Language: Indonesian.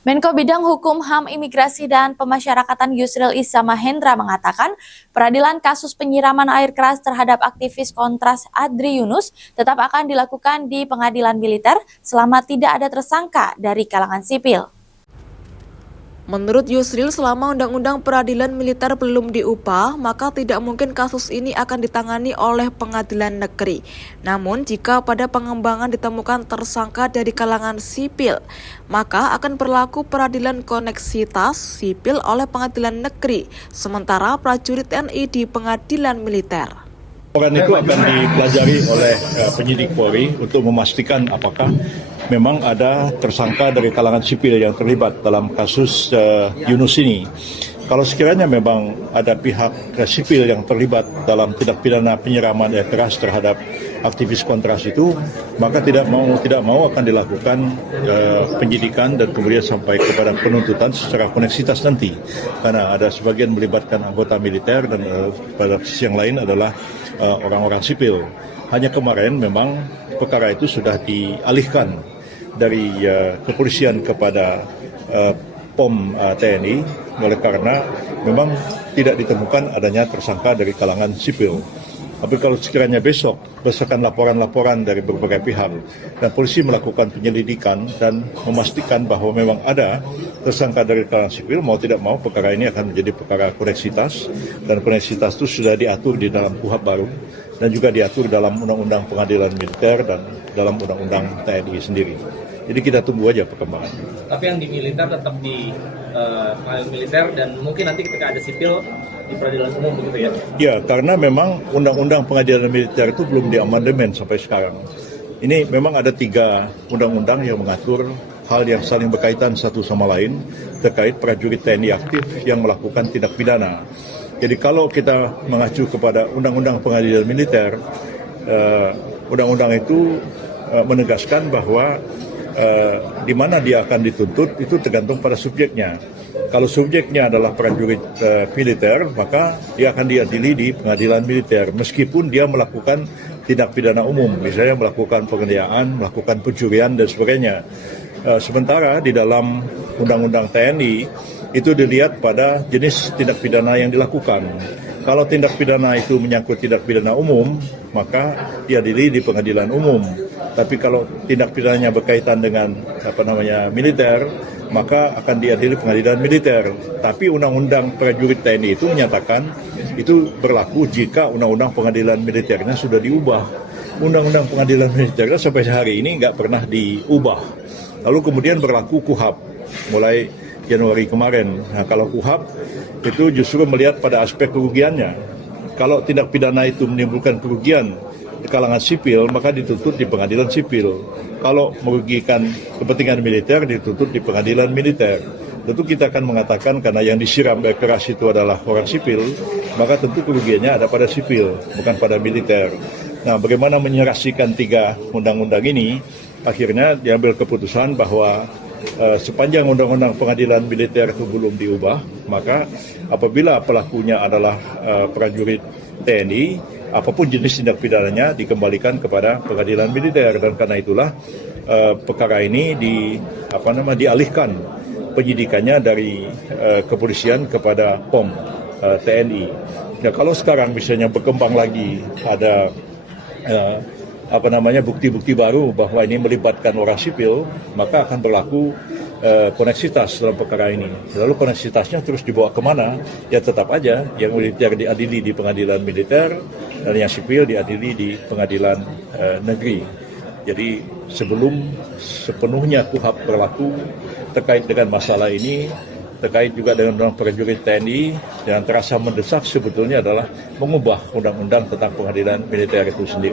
Menko Bidang Hukum, HAM, Imigrasi, dan Pemasyarakatan Yusril Issa Mahendra mengatakan peradilan kasus penyiraman air keras terhadap aktivis Kontras Adri Yunus tetap akan dilakukan di pengadilan militer selama tidak ada tersangka dari kalangan sipil. Menurut Yusril, selama Undang-Undang Peradilan Militer belum diubah, maka tidak mungkin kasus ini akan ditangani oleh pengadilan negeri. Namun, jika pada pengembangan ditemukan tersangka dari kalangan sipil, maka akan berlaku peradilan koneksitas sipil oleh pengadilan negeri, sementara prajurit TNI di pengadilan militer. Laporan itu akan dipelajari oleh penyidik Polri untuk memastikan apakah memang ada tersangka dari kalangan sipil yang terlibat dalam kasus Yunus ini. Kalau sekiranya memang ada pihak sipil yang terlibat dalam tindak pidana penyiraman air keras terhadap aktivis Kontras itu, maka tidak mau akan dilakukan penyidikan dan kemudian sampai kepada penuntutan secara koneksitas nanti. Karena ada sebagian melibatkan anggota militer dan pada sisi yang lain adalah orang-orang sipil. Hanya kemarin memang perkara itu sudah dialihkan dari kepolisian kepada POM TNI oleh karena memang tidak ditemukan adanya tersangka dari kalangan sipil. Tapi kalau sekiranya besok berdasarkan laporan-laporan dari berbagai pihak dan polisi melakukan penyelidikan dan memastikan bahwa memang ada tersangka dari kalangan sipil, mau tidak mau perkara ini akan menjadi perkara koneksitas, dan koneksitas itu sudah diatur di dalam KUHP baru dan juga diatur dalam Undang-Undang Pengadilan Militer dan dalam Undang-Undang TNI sendiri. Jadi kita tunggu aja perkembangan. Tapi yang di militer tetap di pengadilan militer dan mungkin nanti ketika ada sipil di peradilan umum begitu ya? Ya, karena memang Undang-Undang Pengadilan Militer itu belum diamandemen sampai sekarang. Ini memang ada 3 undang-undang yang mengatur hal yang saling berkaitan satu sama lain terkait prajurit TNI aktif yang melakukan tindak pidana. Jadi kalau kita mengacu kepada Undang-Undang Pengadilan Militer, undang-undang itu menegaskan bahwa di mana dia akan dituntut itu tergantung pada subjeknya. Kalau subjeknya adalah prajurit militer, maka dia akan diadili di pengadilan militer meskipun dia melakukan tindak pidana umum, misalnya melakukan penganiayaan, melakukan pencurian dan sebagainya. Sementara di dalam Undang-Undang TNI itu dilihat pada jenis tindak pidana yang dilakukan. Kalau tindak pidana itu menyangkut tindak pidana umum, maka diadili di pengadilan umum. Tapi kalau tindak pidananya berkaitan dengan militer, maka akan diadili pengadilan militer. Tapi Undang-Undang Prajurit TNI itu menyatakan itu berlaku jika Undang-Undang Pengadilan Militernya sudah diubah. Undang-Undang Pengadilan Militernya sampai hari ini nggak pernah diubah. Lalu kemudian berlaku KUHP mulai Januari kemarin. Nah, kalau KUHP itu justru melihat pada aspek kerugiannya. Kalau tindak pidana itu menimbulkan kerugian di kalangan sipil, maka dituntut di pengadilan sipil. Kalau merugikan kepentingan militer, dituntut di pengadilan militer. Tentu kita akan mengatakan karena yang disiram air keras itu adalah orang sipil, maka tentu kerugiannya ada pada sipil, bukan pada militer. Nah, bagaimana menyerasikan 3 undang-undang ini? Akhirnya diambil keputusan bahwa sepanjang Undang-Undang Pengadilan Militer itu belum diubah, maka apabila pelakunya adalah prajurit TNI, apapun jenis tindak pidananya dikembalikan kepada pengadilan militer, dan karena itulah perkara ini dialihkan penyidikannya dari kepolisian kepada POM TNI. Nah, kalau sekarang misalnya berkembang lagi ada bukti-bukti baru bahwa ini melibatkan orang sipil, maka akan berlaku koneksitas dalam perkara ini. Lalu koneksitasnya terus dibawa kemana? Ya tetap aja yang militer diadili di pengadilan militer dan yang sipil diadili di pengadilan negeri. Jadi sebelum sepenuhnya KUHP berlaku terkait dengan masalah ini, terkait juga dengan undang prajurit TNI, yang terasa mendesak sebetulnya adalah mengubah undang-undang tentang pengadilan militer itu sendiri.